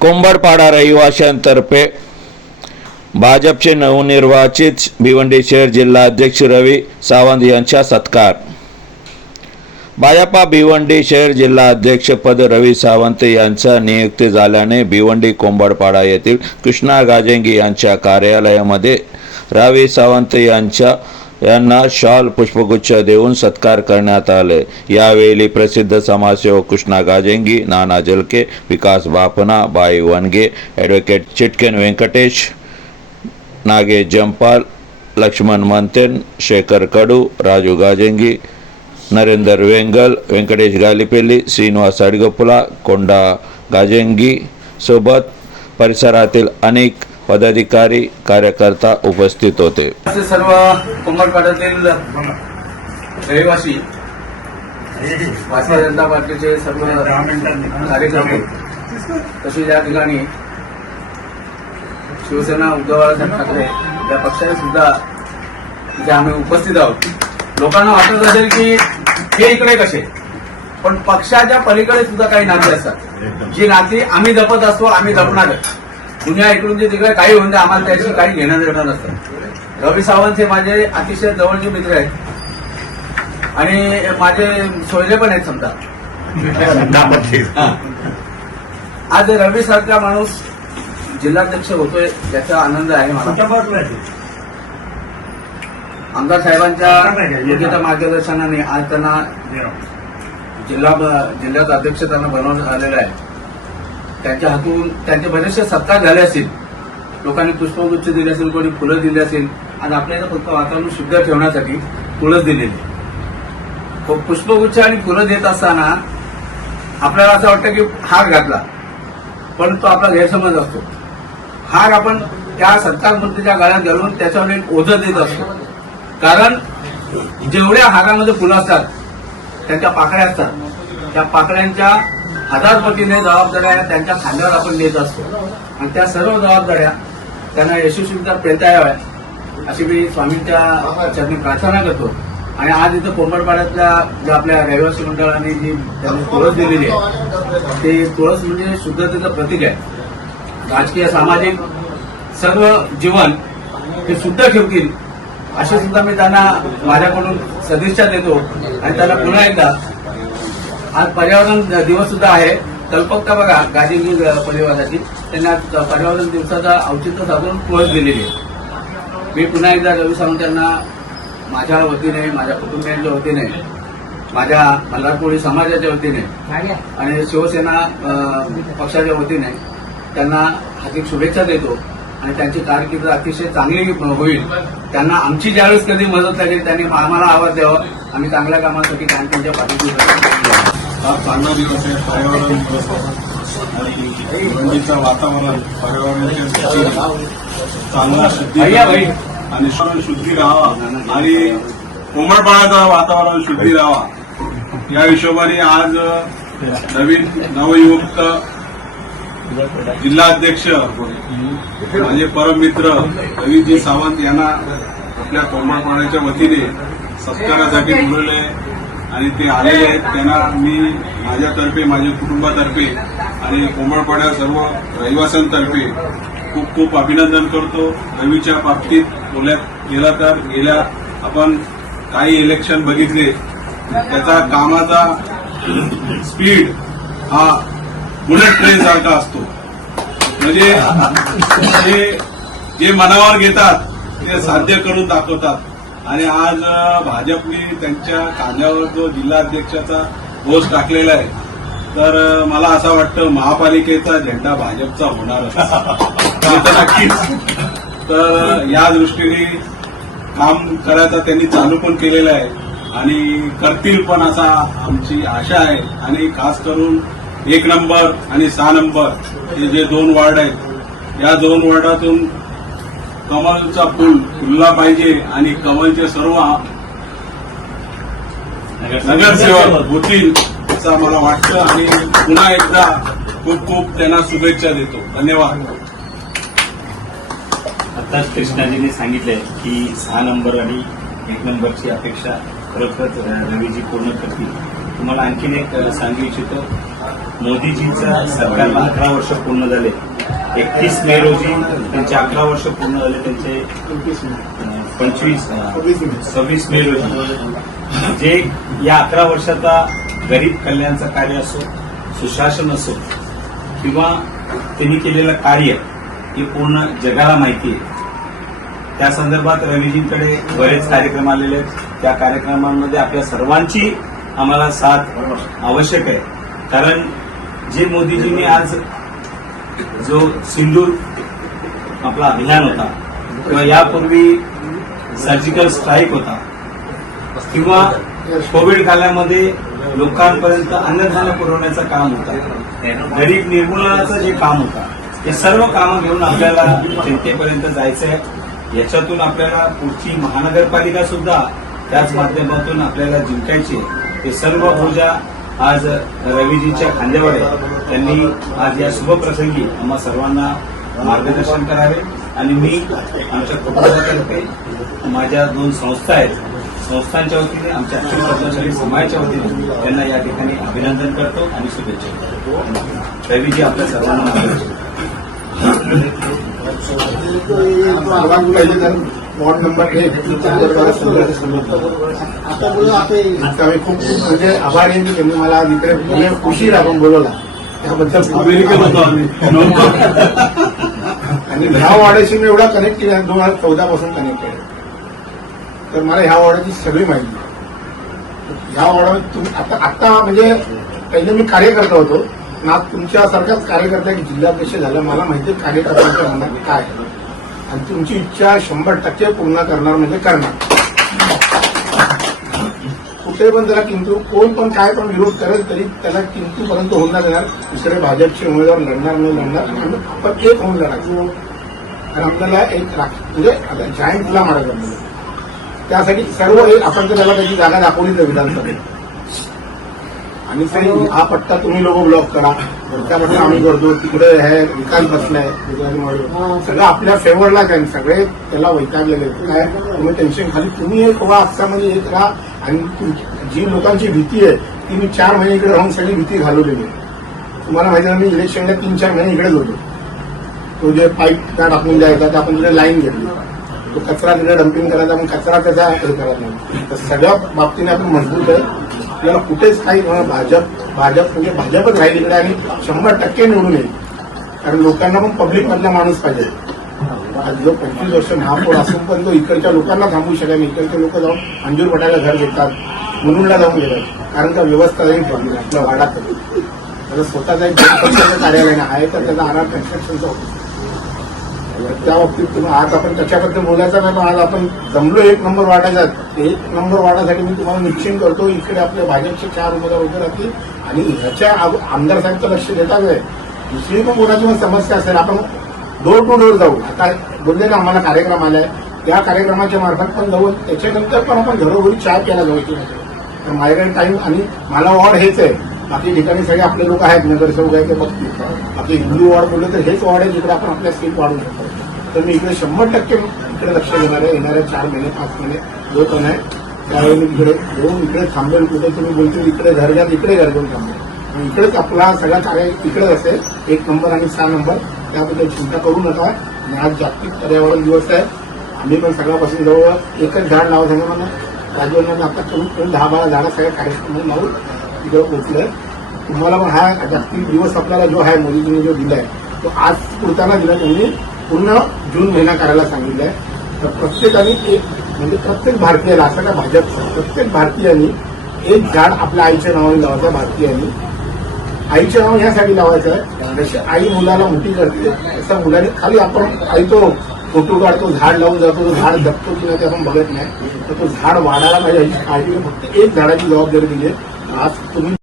कोंबडपाडा रहिवाशांतर्फे भाजपचे नवनिर्वाचित भिवंडी शहर जिल्हाध्यक्ष रवी सावंत यांचा सत्कार. भाजपा भिवंडी शहर जिल्हाध्यक्षपद रवी सावंत यांचा नियुक्ती झाल्याने भिवंडी कोंबडपाडा येथील कृष्णा गाजेंगी यांच्या कार्यालयामध्ये रवी सावंत यांच्या यांना शाल पुष्पगुच्छ देऊन सत्कार करण्यात आले. यावेळी प्रसिद्ध समाजसेवक कृष्णा गाजेंगी नाना जलके विकास बापना बाई वनगे ॲडव्होकेट चिटकेन व्यंकटेश नागेश जंपाल लक्ष्मण मंतेन शेखर कडू राजू गाजेंगी नरेंदर वेंगल व्यंकटेश गालिपेली श्रीनिवास अडगपुला कोंडा गाजेंगी सोबत परिसरातील अनेक पदाधिकारी कार्यकर्ता उपस्थित होते. सर्व कोंबडपाड्यातील रहिवासी भारतीय जनता पार्टीचे सर्व कार्यकर्ते तसेच या ठिकाणी शिवसेना उद्धव ठाकरे या पक्षाने सुद्धा इथे आम्ही उपस्थित आहोत. लोकांना वाटत असेल की हे इकडे कसे? पण पक्षाच्या पलीकडे सुद्धा काही नाती असतात. जी नाती आम्ही जपत असतो आम्ही जपणार दुनिया इकडून जे तिकडे काही होऊन दे, आम्हाला त्याशी काही घेणं देणं नसतं. रवी सावंत हे माझे अतिशय जवळचे मित्र आहेत. आणि माझे सोयरे पण आहेत समजा. हा. आज रवी सारखा माणूस जिल्हाध्यक्ष होतोय याचा आनंद आहे मला. आमदार साहेबांच्या योग्यता मार्गदर्शनाने आज त्यांना जिल्हा जिल्ह्यात अध्यक्ष त्यांना बनवण्यात आलेलं आहे. त्यांच्या हातून त्यांचे बरेचसे सत्कार झाले असतील. लोकांनी पुष्पगुच्छ दिले असेल कोणी फुलं दिली असेल आणि आपल्या इथं फक्त वातावरण शुद्ध ठेवण्यासाठी फुलंच दिलेली पुष्पगुच्छ आणि फुलं देत असताना आपल्याला असं वाटतं की हार घातला पण तो आपला गैरसमज असतो. हार आपण त्या सत्कारमूर्तीच्या गळ्यात घालून त्याच्यावर एक ओझं देत असतो. कारण जेवढ्या हारामध्ये फुलं असतात त्यांच्या पाकळ्या असतात त्या पाकळ्यांच्या हजार पटीने जबाबदाऱ्या त्यांच्या खांद्यावर आपण देत असतो. आणि त्या सर्व जबाबदाऱ्या त्यांना यशस्वीरित्या पेलता याव्या अशी मी स्वामींच्या चरणी प्रार्थना करतो. आणि आज इथं कोंबडपाड्यातल्या ज्या आपल्या रहिवासी मंडळाने जी त्यांनी तुळस दिलेली आहे ते तुळस म्हणजे शुद्धतेचं प्रतीक आहे. राजकीय सामाजिक सर्व जीवन हे शुद्ध ठेवतील असे सुद्धा मी त्यांना माझ्याकडून सदिच्छा देतो. आणि त्यांना पुन्हा एकदा आज पर्यावरण दिवस सुद्धा आहे. कल्पकता बघा गाजीगी परिवाराची त्यांनी आज पर्यावरण दिवसाचा औचित्य साधून तुळस दिलेली आहे. मी पुन्हा एकदा रवी सावंतांना माझ्या वतीने माझ्या कुटुंबियांच्या वतीने माझ्या मल्हारपोळी समाजाच्या वतीने आणि शिवसेना पक्षाच्या वतीने त्यांना हार्दिक शुभेच्छा देतो आणि त्यांची कारकीर्द अतिशय चांगली होईल. त्यांना आमची ज्यावेळेस कधी मदत लागेल त्यांनी आम्हाला आवाज द्यावा. आम्ही चांगल्या कामासाठी त्यांच्या पाठीशी हा चांगला दिवस आहे पर्यावरण दिवस आणि थंडीचं वातावरण पर्यावरणाच्या चांगला शुद्धी. आणि शुद्धी राहावा. आणि कोमळपणाचं वातावरण शुद्धी राहावा. या हिशोबाने आज नवीन नवयुक्त जिल्हाध्यक्ष माझे परममित्र रवीजी सावंत यांना आपल्या कोमळपाड्याच्या वतीने सत्कारासाठी बोलवले आणि ते आलेले आहेत. त्यांना मी माझ्यातर्फे माझ्या कुटुंबातर्फे आणि कोमळपाड्या सर्व रहिवाशांतर्फे खूप खूप अभिनंदन करतो. रवीच्या बाबतीत बोलत गेला तर गेल्या आपण काही इलेक्शन बघितले. त्याचा कामाचा स्पीड हा बुलेट ट्रेन सारखा असतो. म्हणजे जे मनावर घेतात ते साध्य करून दाखवतात. आणि आज भाजपने त्यांच्या कांद्यावर जो जिल्हाध्यक्षाचा पोस्ट टाकलेला आहे तर मला असं वाटतं महापालिकेचा झेंडा भाजपचा होणार तर नक्कीच. तर या दृष्टीने काम करायचा त्यांनी चालू पण केलेलं आहे आणि करतील पण असा आमची आशा आहे. आणि खास करून एक नंबर आणि सहा नंबर हे जे दोन वार्ड आहेत या दोन वार्डातून कमलचा पूल फुलला पाहिजे आणि कमलचे सर्व नगरसेवक होतील असं मला वाटतं आणि पुन्हा एकदा खूप खूप त्यांना शुभेच्छा देतो. धन्यवाद. आताच कृष्णाजीने सांगितलंय की सहा नंबर आणि एक नंबरची अपेक्षा खरोखरच रवीजी पूर्ण करतील. तुम्हाला आणखीन एक सांगू इच्छितो. मोदीजीचा सरकारला अकरा वर्ष पूर्ण झाले. एकतीस मे रोजी त्यांचे अकरा वर्ष पूर्ण झाले त्यांचे पंचवीस सव्वीस मे रोजी. जे या अकरा वर्षाचा गरीब कल्याणचं कार्य असो सुशासन असो किंवा त्यांनी केलेलं कार्य हे पूर्ण जगाला माहिती आहे. त्या संदर्भात रवीजींकडे बरेच कार्यक्रम आलेले आहेत. त्या कार्यक्रमांमध्ये आपल्या सर्वांची आम्हाला साथ आवश्यक आहे. कारण जे मोदीजींनी आज जो सिंदूर आपला अभियान होता किंवा यापूर्वी सर्जिकल स्ट्राईक होता किंवा कोविड काळामध्ये लोकांपर्यंत अन्नधान्य पुरवण्याचं काम होतं गरीब निर्मूलनाचं जे काम होतं हे सर्व कामं घेऊन आपल्याला जनतेपर्यंत जायचं आहे याच्यातून आपल्याला पुढची महानगरपालिका सुद्धा त्याच माध्यमातून आपल्याला जिंकायची ते हे सर्व ऊर्जा आज रवीजीच्या खांद्यावर आहे. त्यांनी आज या शुभप्रसंगी आम्हा सर्वांना मार्गदर्शन करावे. आणि मी आमच्या कुटुंबातर्फे माझ्या दोन संस्था आहेत. संस्थांच्या वतीने आमच्या अखिल पद्मशाली समाजाच्या वतीने त्यांना या ठिकाणी अभिनंदन करतो आणि शुभेच्छा देतो. रवीजी आपल्या सर्वांना वॉर्ड नंबर एक आता बोलू आता आम्ही खूप खूप म्हणजे आभारी आहे की त्यांनी मला इकडे पुणे उशीर आपण बोलवला. त्याबद्दल अमेरिकेत होतो आम्ही. आणि ह्या वॉर्डाशी मी एवढा कनेक्ट केला दोन हजार चौदा पासून कनेक्ट आहे. तर मला ह्या वॉर्डाची सगळी माहिती आहे. ह्या वॉर्डात तुम्ही आता आता म्हणजे पहिले मी कार्यकर्ता होतो. ना तुमच्यासारखाच कार्यकर्ता जिल्हाध्यक्ष झालं. मला माहिती आहे कार्यकर्त्यांच्या मनात काय आहे. आणि तुमची इच्छा शंभर टक्के पूर्ण करणार म्हणजे करणार. कुठे पण त्याला किंतू कोण पण काय पण विरोध करेल तरी त्याला किंतू पर्यंत होऊन नाही देणार दुसरे भाजपचे उमेदवार लढणार नाही लढणार आणि आपण एक होऊन लढायचं आणि आपल्याला एक म्हणजे आता जायंटला मारायचं त्यासाठी सर्व एक आपण त्याला त्याची जागा दाखवली तर विधानसभेत. आणि हा पट्टा तुम्ही लोक ब्लॉक करा. त्यामध्ये आम्ही करतो तिकडे हे विकास बसलाय. सगळं आपल्या फेवरला आहे. सगळे त्याला वैतागलेले काय? तुम्ही टेन्शन खाली. तुम्ही एक व्हा आत्तामध्ये एक राहा. आणि जी लोकांची भीती आहे ती मी चार महिने इकडे राहून सगळी भीती घालवलेली आहे. तुम्हाला माहिती आहे मी इलेक्शनला तीन चार महिने इकडेच होतो. तो जे पाईप त्या टाकून द्यायचा त्या आपण तिकडे लाईन घेतली. तो कचरा तिथे डम्पिंग करायचा आपण कचरा त्याचा हे करत नाही. तर सगळ्या बाबतीने आपण मजबूत आहे. आपल्याला कुठेच काही अं, भाजप भाजप म्हणजे भाजपच राहील इकडे आणि शंभर टक्के निवडून येईल. कारण लोकांना पण पब्लिक मधला माणूस पाहिजे. आज जो पंचवीस वर्ष महापौर असून पण तो इकडच्या लोकांना थांबू शकेल इकडचे लोक जाऊन अंजूर पटायला घर घेतात मुलुंडला जाऊन घेतात कारण त्या व्यवस्था नाही ठेवली आपल्या वाडात त्याचा स्वतःचा एक कार्यालय आहे. तर त्याचा आराम कन्स्ट्रक्शनचा होतो. त्या बाबतीत तुम्ही आज आपण त्याच्याबद्दल बोलायचं नाही पण आज आपण जमलो एक नंबर वाटायचा एक नंबर वाढायसाठी मी तुम्हाला निश्चित करतो इकडे आपल्या भाजपचे चार उमेदवार उभे राहतील आणि ह्याच्या आमदार साहेबचं लक्ष देता आहे दुसरी पण कोणाची पण समस्या असेल आपण डोर टू डोर जाऊ. आता बोलले ना आम्हाला कार्यक्रम आलाय. त्या कार्यक्रमाच्या मार्फत पण जाऊ त्याच्यानंतर पण आपण घरोघरी चहा प्यायला जाऊ तर माझ्याकडे टाइम आणि मला वॉर्ड हेच आहे. बाकी ठिकाणी सगळे आपले लोक आहेत नगरसेवक आहे ते बघतील. बाकी हिंदू वॉर्ड बोलले तर हेच वॉर्ड आहे जिकडे आपण आपल्या सीट वाढवू शकतो. तर मी इकडे शंभर टक्के इकडे लक्ष देणार आहे. येणाऱ्या चार महिने पाच महिने जो पण आहे त्यावेळी मी इकडे येऊन इकडे थांबेल. कुठे तुम्ही बोलतील इकडे घर घ्या इकडे घर घेऊन थांबेल आणि इकडेच आपला सगळा चांगला इकडेच असेल. एक नंबर आणि सहा नंबर त्याबद्दल चिंता करू नका. आणि आज जागतिक पर्यावरण दिवस आहे. आम्ही पण सगळ्यापासून जवळ एकच झाड लावत आहे म्हणून राजवरनं आता कमीत कमी दहा बारा झाडं सगळ्या कार्यक्रम लावून तिकडे पोहोचलंय. तुम्हाला पण हा जागतिक दिवस आपल्याला जो आहे मोदीजींनी जो दिलाय तो आज पुरताना दिला त्यांनी पुन्हा जून महिना करायला सांगितलंय. तर प्रत्येकाने एक म्हणजे प्रत्येक भारतीयाला असं का भाजप प्रत्येक भारतीयांनी एक झाड आपल्या आईच्या नावाने लावायचं भारतीयांनी. आईचं नाव यासाठी लावायचं आहे. जशी आई मुलाला मोठी करते. तसं मुलाने खाली आपण आई तो फोटो काढतो झाड लावून जातो तो झाड जगतो की नाही ते आपण बघत नाही. तर तो झाड वाढायला पाहिजे याची काळजी फक्त एक झाडाची जबाबदारी दिली आहे. आज तुम्ही